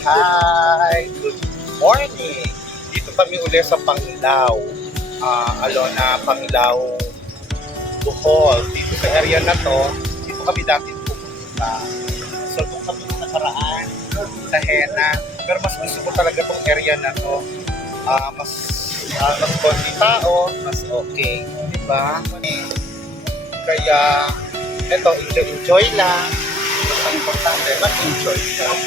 Hi! Good morning! Dito kami uli sa Panglao. Alona, Panglao, Bohol. Dito sa area na to, dito kami dati pupunta. So, doon kami nakaraan sa Hena. Pero mas gusto ko talaga tong area na to. Mas konti tao, mas okay. Diba? Kaya, eto, enjoy lang. Basta importante, mag-enjoy lang.